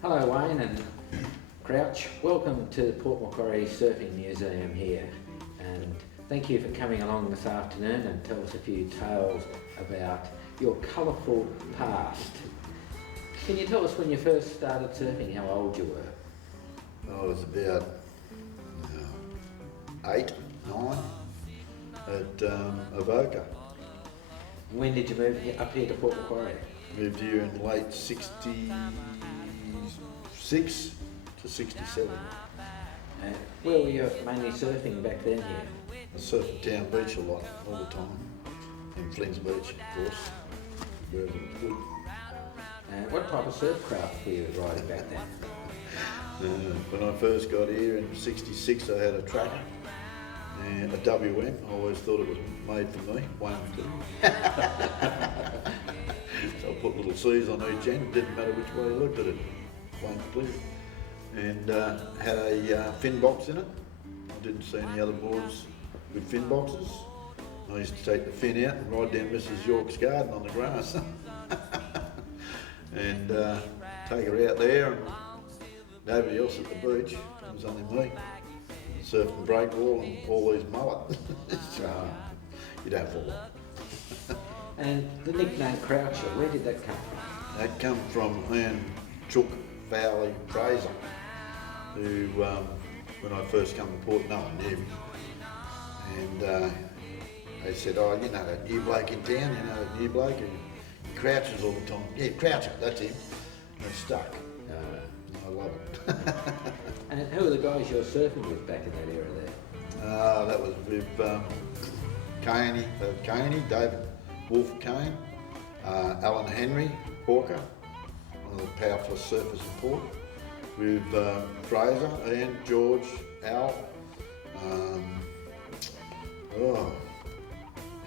Hello Wayne and Crouch, welcome to the Port Macquarie Surfing Museum here, and thank you for coming along this afternoon and tell us a few tales about your colourful past. Can you tell us when you first started surfing, how old you were? I was about 8, 9 at Avoca. When did you move up here to Port Macquarie? Moved here in late 66 to 67. And where were you mainly surfing back then here? I surfed Town Beach a lot, all the time. And Flins Beach, of course, wherever it was good. And what type of surf craft were you riding back then? When I first got here in 66, I had a tracker and a WM. I always thought it was made for me, 1 and 2. So I put little C's on each end, it didn't matter which way you looked at it, 1 clear. And had a fin box in it. I didn't see any other boards with fin boxes. I used to take the fin out and ride down Mrs. York's garden on the grass. And take her out there, and nobody else at the beach, it was only me. Surfing breakball and all these mullet. So you don't fall off. And the nickname Croucher, where did that come from? That come from Ian Chook Fowley Fraser, who when I first come to port, no one knew me. And they said, oh, you know that new bloke in town, you know that new bloke, he crouches all the time. Yeah, Croucher, that's him. And it stuck. I love it. And who were the guys you were surfing with back in that era there? That was with Caney, David Wolf Kane, Alan Henry, Hawker, one of the powerful surfers in port, with Fraser, Ian, George, Al,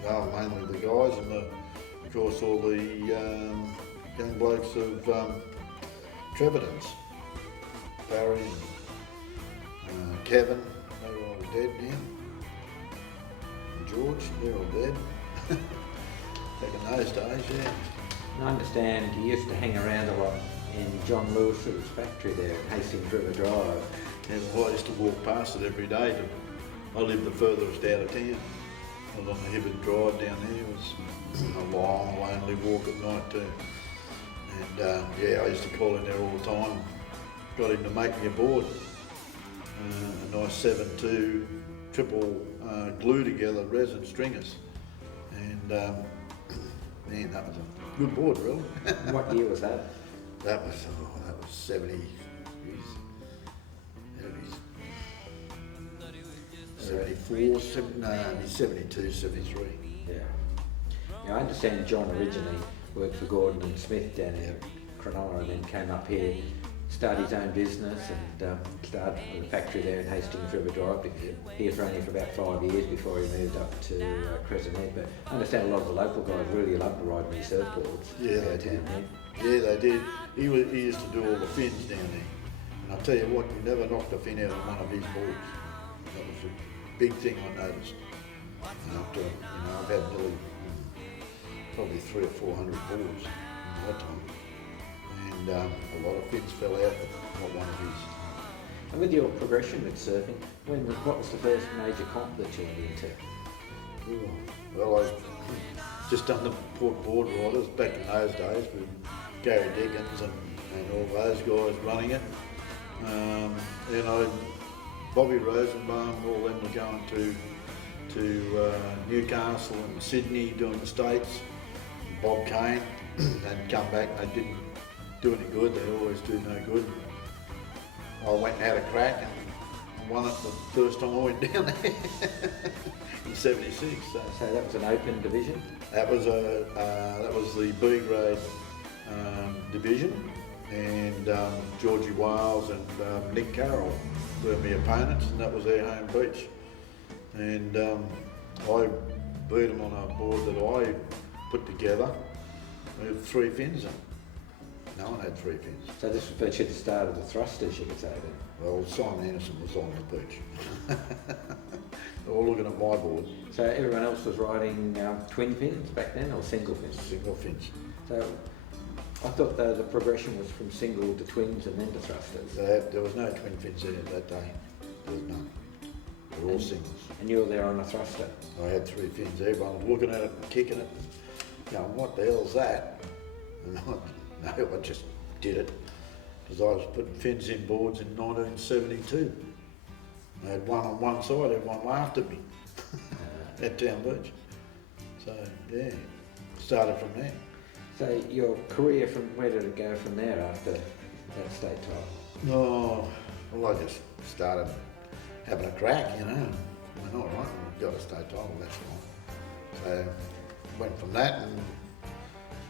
mainly the guys, and of course all the young blokes of Trevidens, Barry, Kevin, they were all dead now, and George, they're all dead. Back in those days, yeah. I understand you used to hang around a lot in John Lewis's factory there at Hastings River Drive. Yeah, well, I used to walk past it every day. I lived the furthest out of town. Along the Hibbard Drive down there. It was a long, lonely walk at night too. And yeah, I used to call in there all the time. Got him to make me a board. A nice 7-2 triple glue together resin stringers. And man, that was a good board, really. What year was that? That was 70. 74, 72, 73. Yeah. I understand John originally worked for Gordon and Smith down in Cronulla and then came up here, started his own business and started a factory there in Hastings River Drive. He was running for about 5 years before he moved up to Crescent. But I understand a lot of the local guys really loved to ride these surfboards. Yeah, they did. Yeah, they did. He used to do all the fins down there. And I'll tell you what, you never knocked a fin out on one of his boards. That was a big thing I noticed. And after, I've had nearly probably 300 or 400 boards in my time. And a lot of fins fell out, not one of his. And with your progression with surfing, what was the first major comp that you went into? Well, I just done the Port Board Riders back in those days with Gary Dickens and all those guys running it. Bobby Rosenbaum, all them were going to Newcastle and Sydney doing the States. Bob Kane, they'd come back and they didn't do any good, they always do no good. I went and had a crack and won it the first time I went down there in 76. So that was an open division? That was the B grade division, and Georgie Wiles and Nick Carroll were my opponents, and that was their home beach. And I beat them on a board that I put together with 3 fins in. No one had 3 fins. So this was virtually the start of the thrusters, you could say then? Well, Simon Anderson was on the beach. They were looking at my board. So everyone else was riding twin fins back then, or single fins? Single fins. So I thought though the progression was from single to twins and then to thrusters. There was no twin fins there that day. There was none. They were all singles. And you were there on a thruster. I had 3 fins. Everyone was looking at it and kicking it, going, what the hell's that? And I just did it because I was putting fins in boards in 1972. I had one on one side, everyone laughed at me at Town Beach. So yeah, started from there. So your career, from where did it go from there after that state title? No, well, I just started having a crack, you know. Why not, right? We've got a state title, that's fine. So went from that and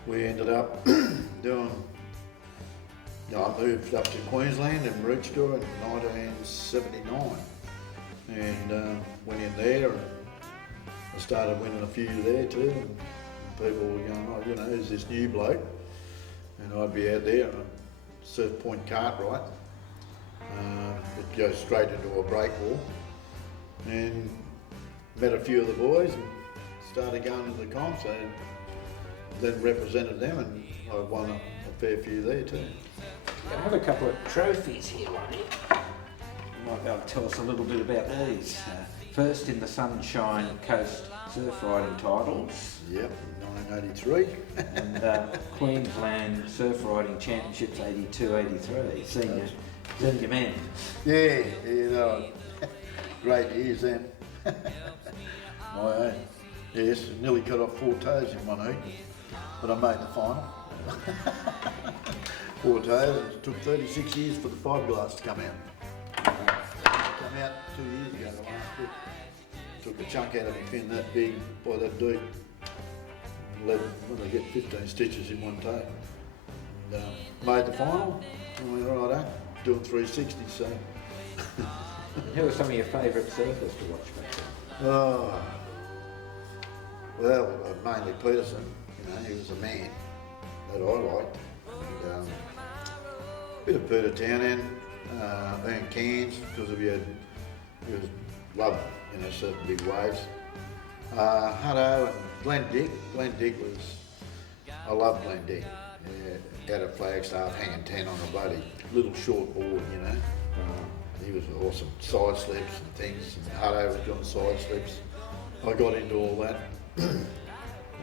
we ended up doing, you know, I moved up to Queensland in Rochester in 1979 and went in there and I started winning a few there too. And people were going, oh, you know, who's this new bloke? And I'd be out there on a surf point Cartwright. It goes straight into a break wall. And met a few of the boys and started going to the comps and then represented them and I won a fair few there too. I have a couple of trophies here, Lonnie. You might be able to tell us a little bit about these. First in the Sunshine Coast surf riding titles. Yep, 1983. And Queensland Surf Riding Championships 82-83, senior men. Yeah, you know, great years then. My own. Yes, nearly cut off 4 toes in one heat, but I made the final. 4 toes, it took 36 years for the fiberglass to come out. Come out 2 years ago, the last bit. Took a chunk out of my fin that big by that deep. When they get 15 stitches in one toe. And, made the final, and went righto, doing 360, so. And who are some of your favourite surfers to watch back then? Oh, well, mainly Peterson, you know, he was a man that I liked. And, bit of Peter Townend, Ian Cairns, because he was loved, you know, surfing big waves. Hutto and Glenn Dick. Glenn Dick was, I love Glenn Dick. Yeah, out of Flagstaff, hanging 10 on a bloody little short board, you know. He was awesome. Side slips and things, and Hutto was doing side slips. I got into all that. And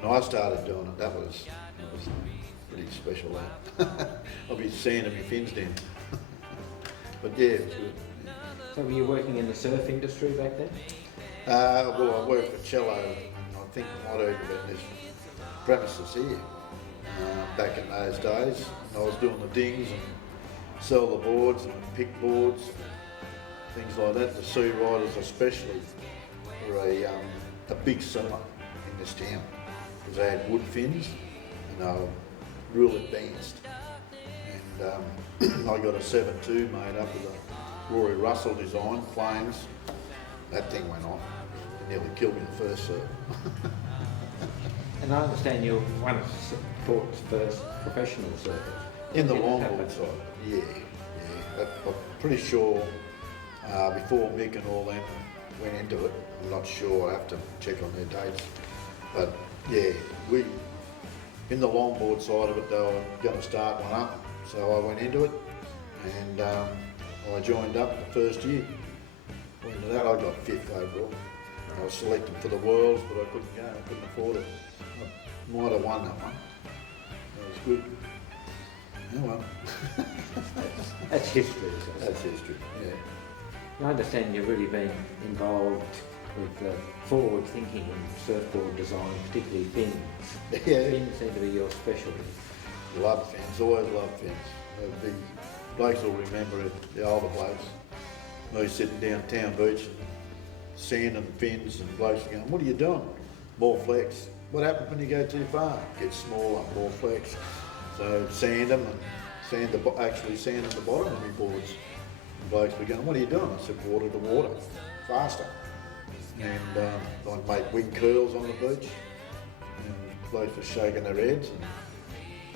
I started doing it. That was pretty special, that. I'll be sanding my fins down. But yeah, it was good. So were you working in the surf industry back then? Well, I worked for Cello, and I think I might have been this premises here back in those days. And I was doing the dings and sell the boards and pick boards, things like that. The sea riders especially were a big seller in this town because they had wood fins and they were real advanced. And I got a 7.2 made up with a Rory Russell design, flames. That thing went off. It nearly killed me the first surf. And I understand you're one of Port's first professional surfers. In the Did it longboard happen? side, yeah. I'm pretty sure before Mick and all them went into it, I'm not sure, I have to check on their dates. But yeah, we, in the longboard side of it, they were going to start one up. So I went into it and I joined up the first year. Went into that, I got 5th overall. I was selected for the Worlds, but I couldn't go, I couldn't afford it. I might have won that one. That was good. Oh well. That's history, isn't it? That's history, yeah. I understand you've really been involved with forward thinking in surfboard design, particularly fins. Yeah. Fins seem to be your specialty. Love fins, always loved fins. The big blokes will remember it, the older blokes. Me sitting down Town Beach and sanding fins and blokes are going, what are you doing? More flex. What happens when you go too far? Gets smaller, more flex. So sand them and actually sand at the bottom of my boards. And blokes were going, what are you doing? I said, water to water, faster. And I'd make wing curls on the beach. And blokes were shaking their heads and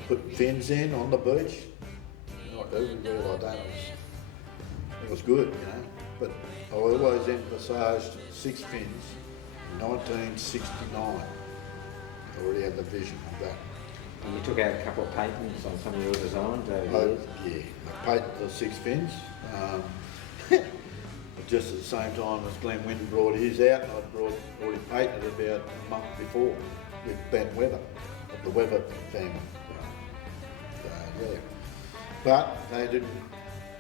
putting fins in on the beach. You know, everywhere like that. It was good, you know. But I always emphasised 6 fins in 1969. I already had the vision of that. And you took out a couple of patents on some of your designs over the years. Yeah, I patented the 6 fins. But just at the same time as Glenn Winton brought his out, and I'd already patented about a month before with Ben Weather, of the Weather family. So, yeah. But they didn't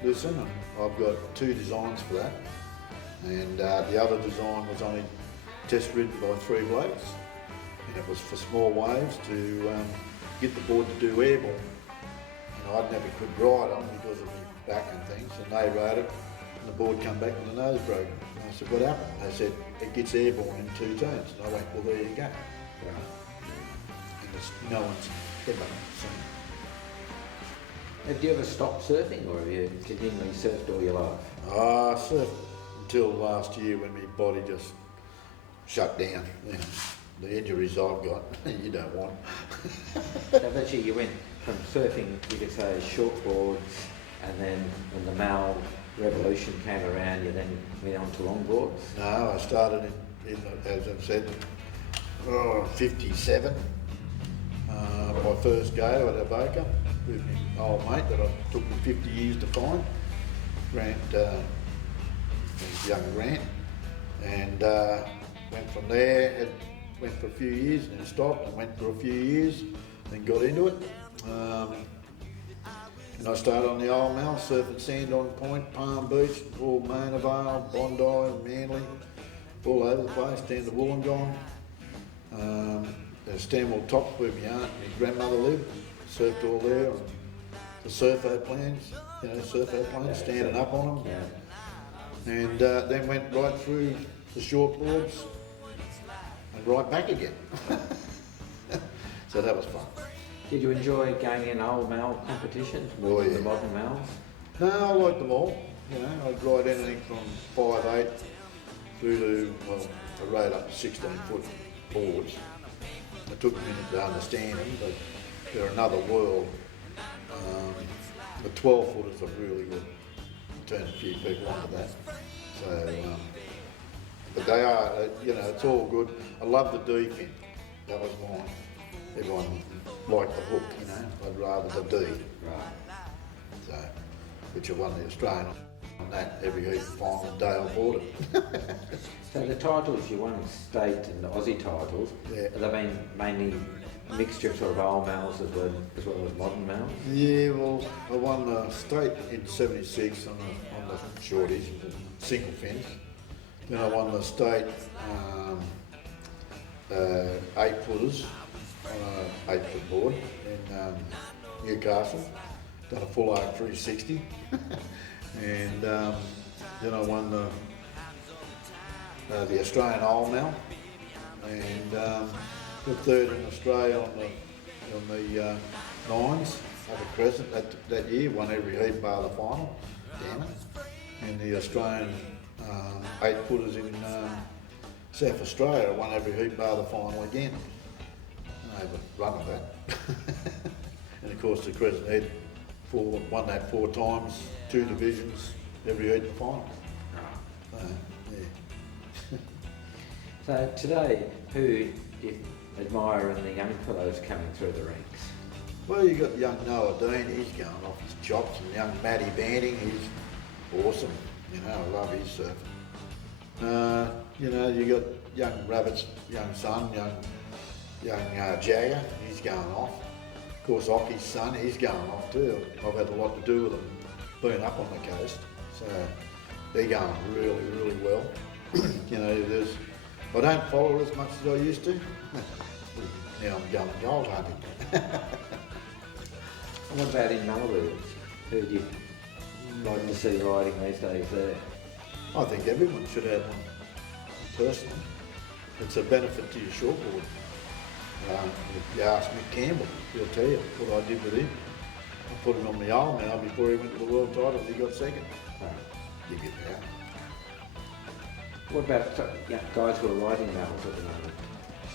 listen, and I've got 2 designs for that. And the other design was only test ridden by 3 blokes, and it was for small waves to get the board to do airborne. And I never could ride on because of my back and things, and they rode it, and the board come back and the nose broken. And I said, what happened? They said, it gets airborne in 2 turns. And I went, well, there you go. Right. And no one's ever seen Have you ever stopped surfing, or have you continually surfed all your life? it. I surfed until last year when my body just shut down. You know, the injuries I've got, you don't want. So actually you went from surfing, you could say, shortboards, and then when the Mal revolution came around, you then went on to longboards? No, I started in as I said, 57. My first go at Avoca with my old mate that it took me 50 years to find, Grant, young Grant, and went from there, went for a few years and then stopped and went for a few years, then got into it. And I started on the Old Mal, surfing Sandon Point, Palm Beach, all Mona Vale, Bondi, Manly, all over the place, down to Wollongong. Stanwell Tops where my aunt and my grandmother lived, surfed all there on the surfo planes, you know, surfo planes, standing up on them. Yeah. And then went right through the shortboards and right back again. So that was fun. Did you enjoy going in old Mal competitions Oh, with yeah. the modern Mals? No, I liked them all. You know, I'd ride anything from 5'8" through to, well, I rode up to 16-foot boards. It took a minute to understand them, but they're another world. The 12-footers are really good. Turned a few people onto that. So, but they are, you know, it's all good. I love the D fin. That was mine. Everyone liked the hook, you know. I'd rather the D. Right. So, which I won the Australian on that every heat final day I bought it. So the titles you won, state and the Aussie titles, Yeah. have they been mainly a mixture of sort of old Mals as well as modern Mals? Yeah, well, I won the state in '76 on the shorties, single fins. Then I won the state 8-footers on a 8-foot board in Newcastle. Done a full arc 360, and then I won the Australian Old Mal, and the 3rd in Australia on the nines up at Crescent that year. Won every heat bar the final, damn it. And the Australian 8-footers in South Australia won every heat bar the final again. I have a run of that. And of course the Crescent Head won that 4 times, 2 divisions, every heat the final. Yeah. So today, who do you admire in the young fellows coming through the ranks? Well, you got young Noah Dean, he's going off his chops, and young Matty Banting, he's awesome. You know, I love his surfing. You know, you got young Rabbit's young son, young Jagger, he's going off. Of course, Ocky's son, he's going off too. I've had a lot to do with them being up on the coast, so they're going really, really well. You know, I don't follow as much as I used to. Now I'm going gold hunting. And what about in Malibu? Who do you like to see riding these days there? I think everyone should have one, personally. It's a benefit to your shortboard. If you ask Mick Campbell, he'll tell you what I did with him. I put him on the Old Mal before he went to the world title, he got second. You get that. What about guys who are riding Mals at the moment?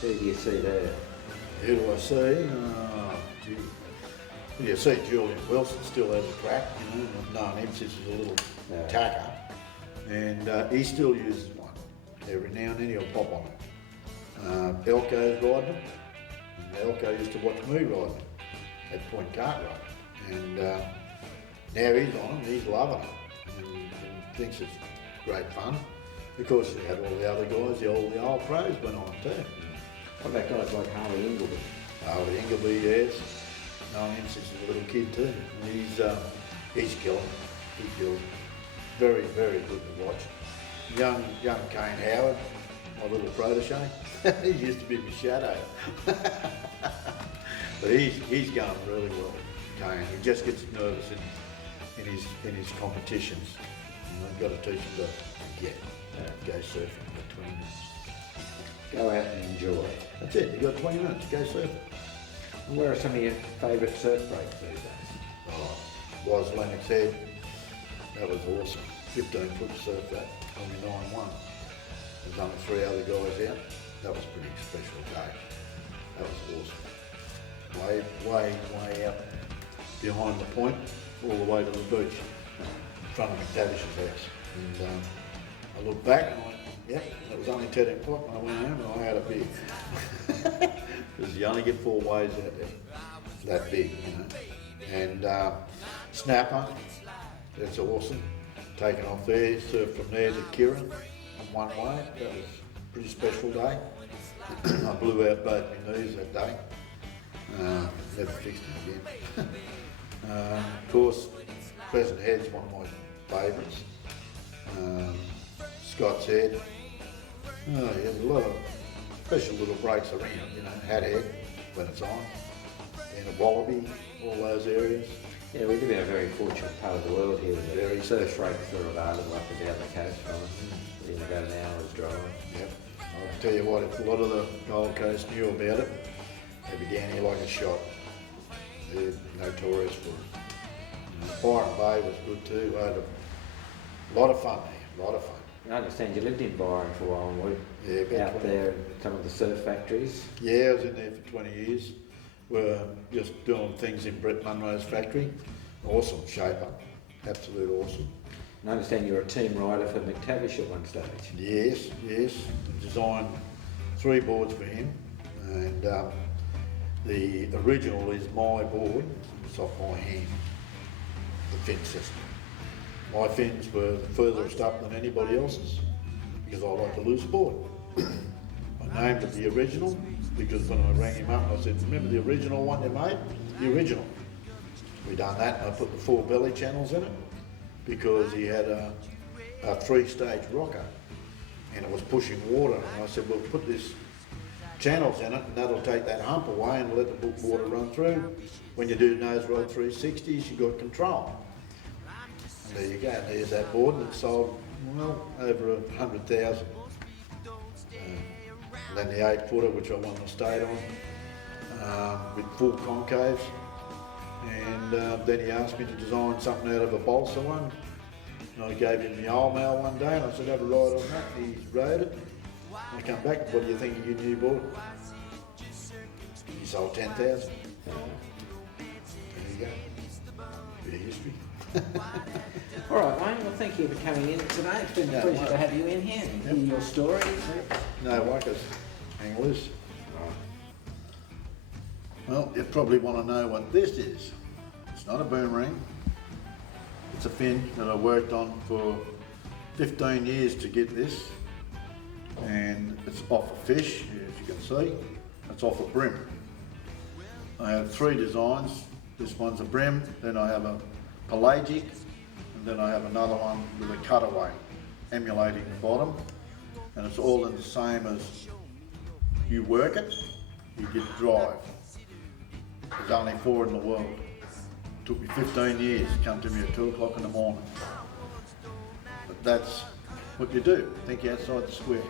Who do you see there? Who do I see? You see Julian Wilson still has a crack, you know, I've known him since he was a little tacker. And he still uses one. Every now and then he'll pop on it. Elko's riding them. And Elko used to watch me ride them. at Point Cartwright. And now he's on them, he's loving it, and thinks it's great fun. Of course, you had all the other guys, all the old pros went on it too. What about guys like Harley Ingleby? Harley Ingleby, yes. Known him since he was a little kid too. And he's killing it. He's killing. Very, very good to watch. Young Kane Howard, my little protege. He used to be my shadow. But he's going really well, Kane. He just gets nervous in his competitions. And I've got to teach him to go surfing for 20 minutes. Go out and enjoy. That's it, you've got 20 minutes, go surfing. And where are some of your favourite surf breaks these days? Oh, was Lennox Head. That was awesome. 15-foot surf that, only 9-1. There's only 3 other guys out. That was a pretty special day. That was awesome. Way out behind the point, all the way to the beach, in front of McTavish's house. And I looked back and I went, yep, it was only 10 o'clock when I went home and I had a beer. Because you only get 4 waves out there, that big, you know. And snapper, that's awesome. Taken off there, surfed from there to Kieran on one wave. That was a pretty special day. I blew out both my knees that day. Never fixed them again. Of course, Crescent Head's one of my favourites. Scott's Head. Oh, yeah, there's a lot of special little breaks around, you know, Hat Head when it's on, and a Wallaby, all those areas. Yeah, we live in a very fortunate part of the world here. Very surf breaks are available up and down the coast from us. Within about an hour's drive. Yep. I'll tell you what, if a lot of the Gold Coast knew about it, they'd be down here like a shot. They're notorious for it. Byron Bay was good too. I had a lot of fun there, a lot of fun. I understand you lived in Byron for a while, and Yeah, out there in some of the surf factories. Yeah, I was in there for 20 years. We're just doing things in Brett Munro's factory. Awesome shaper, absolute awesome. And I understand you were a team rider for McTavish at one stage. Yes. Designed 3 boards for him, and the original is my board. It's off my hand, the fin system. My fins were furthest up than anybody else's because I like the loose board. I named it the original because when I rang him up I said, remember the original one you made? The original. We done that and I put the 4 belly channels in it because he had a 3-stage rocker and it was pushing water, and I said, well, put these channels in it and that'll take that hump away and let the water run through. When you do nose rod 360s, you got control. And there you go, there's that board, and it sold, well, over 100,000. Then the 8-footer, which I won the state on, with full concaves. And then he asked me to design something out of a balsa one. And I gave him the old mail one day and I said, have a ride on that. He rode it. I come back, what do you think of your new board? He sold 10,000. There you go. Bit of history. All right, Wayne, well, thank you for coming in today. It's been a pleasure to have you in here and hear your stories. No worries. Hang loose. Well, you probably want to know what this is. It's not a boomerang. It's a fin that I worked on for 15 years to get this. And it's off a fish, as you can see. It's off a brim. I have 3 designs. This one's a brim, then I have a pelagic, and then I have another one with a cutaway, emulating the bottom. And it's all in the same as you work it, you get drive. There's only 4 in the world. It took me 15 years to come to me at 2 o'clock in the morning. But that's what you do, think outside the square.